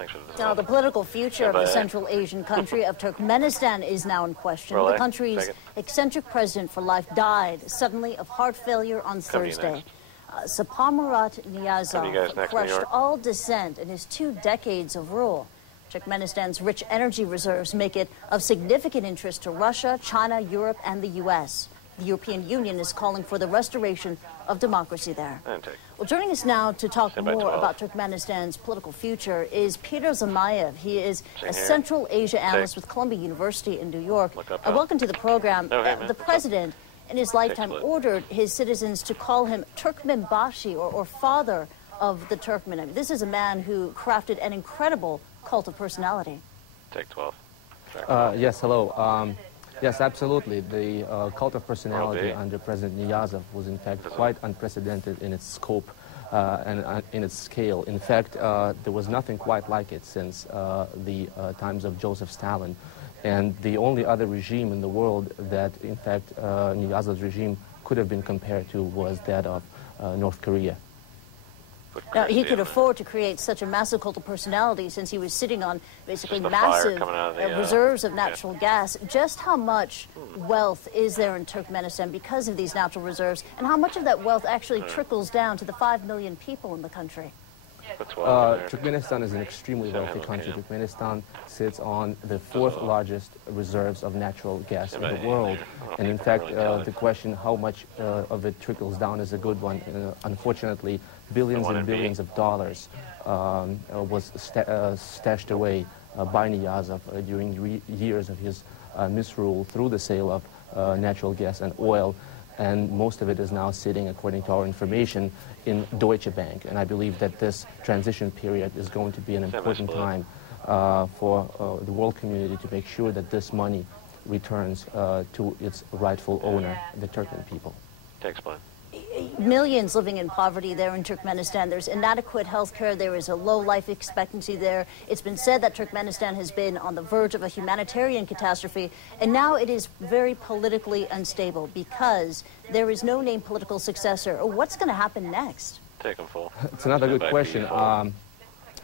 Thanks for the Now, the political future of the Central Asian country of Turkmenistan is now in question. The country's eccentric president for life died suddenly of heart failure on Thursday. Saparmurat Niyazov crushed all dissent in his 2 decades of rule. Turkmenistan's rich energy reserves make it of significant interest to Russia, China, Europe, and the U.S. The European Union is calling for the restoration of democracy there. Well, joining us now to talk more about Turkmenistan's political future is Peter Zalmayev. He is a Central Asia analyst with Columbia University in New York. Welcome to the program. The president, in his lifetime, ordered his citizens to call him Turkmenbashi, or father of the Turkmen. I mean, this is a man who crafted an incredible cult of personality. Take 12. Yes, hello. Yes, absolutely. The cult of personality under President Niyazov was, in fact, quite unprecedented in its scope and in its scale. In fact, there was nothing quite like it since the times of Joseph Stalin. And the only other regime in the world that, in fact, Niyazov's regime could have been compared to was that of North Korea. Now, he could afford to create such a massive cult of personality since he was sitting on basically massive reserves of natural gas. Just how much wealth is there in Turkmenistan because of these natural reserves, and how much of that wealth actually trickles down to the 5 million people in the country? Turkmenistan is an extremely wealthy country. Turkmenistan sits on the 4th largest reserves of natural gas in the world. And in fact, the question how much of it trickles down is a good one. Unfortunately, billions and billions of dollars was stashed away by Niyazov during years of his misrule through the sale of natural gas and oil. And most of it is now sitting, according to our information, in Deutsche Bank. And I believe that this transition period is going to be an important time for the world community to make sure that this money returns to its rightful owner, the Turkmen people. Explain. Millions living in poverty there in Turkmenistan. There's inadequate health care. There is a low life expectancy there. It's been said that Turkmenistan has been on the verge of a humanitarian catastrophe, and now it is very politically unstable because there is no named political successor. What's going to happen next? Take them full. It's another good question.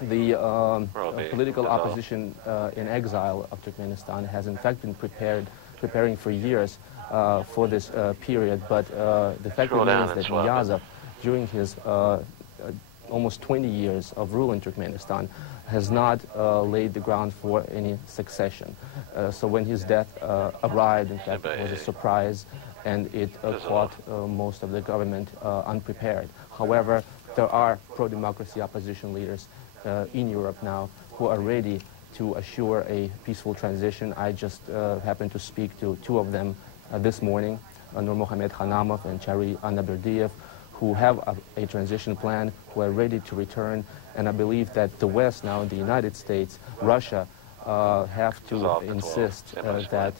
The political opposition in exile of Turkmenistan has in fact been preparing for years for this period, but the fact remains that Niyazov, during his almost 20 years of rule in Turkmenistan, has not laid the ground for any succession. So when his death arrived, in fact, it was a surprise, and it caught most of the government unprepared. However, there are pro-democracy opposition leaders in Europe now who are ready to assure a peaceful transition. I just happened to speak to 2 of them this morning, Nur Mohamed Khanamov and Chari Anaberdiev, who have a transition plan, who are ready to return. And I believe that the West now, the United States, Russia, have to insist that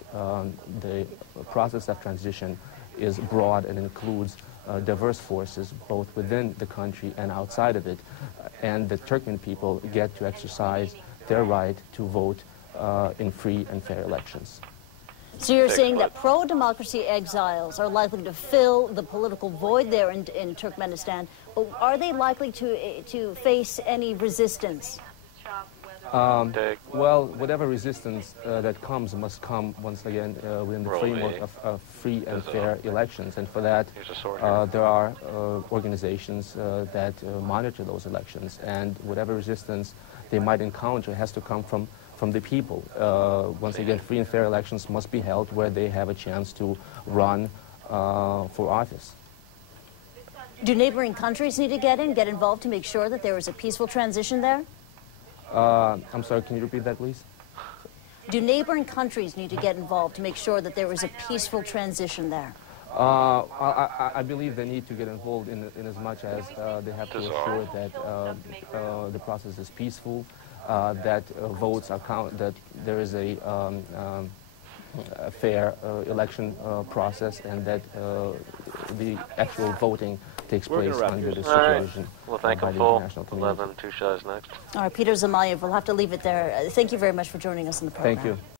the process of transition is broad and includes diverse forces, both within the country and outside of it. And the Turkmen people get to exercise their right to vote in free and fair elections. So you're saying that pro-democracy exiles are likely to fill the political void there in Turkmenistan, but are they likely to face any resistance? Well, whatever resistance that comes must come, once again, within the framework of free and fair elections. And for that, there are organizations that monitor those elections. And whatever resistance they might encounter has to come from the people. Once again, free and fair elections must be held where they have a chance to run for office. Do neighboring countries need to get involved to make sure that there is a peaceful transition there? I'm sorry, can you repeat that, please? Do neighboring countries need to get involved to make sure that there is a peaceful transition there? I believe they need to get involved in as much as they have to assure that the process is peaceful, that votes are counted, that there is a fair election process, and that the actual voting takes place under the supervision Well, thank by you the full. international community. 11, 2 shots next. All right, Peter Zalmayev, we'll have to leave it there. Thank you very much for joining us in the program. Thank you.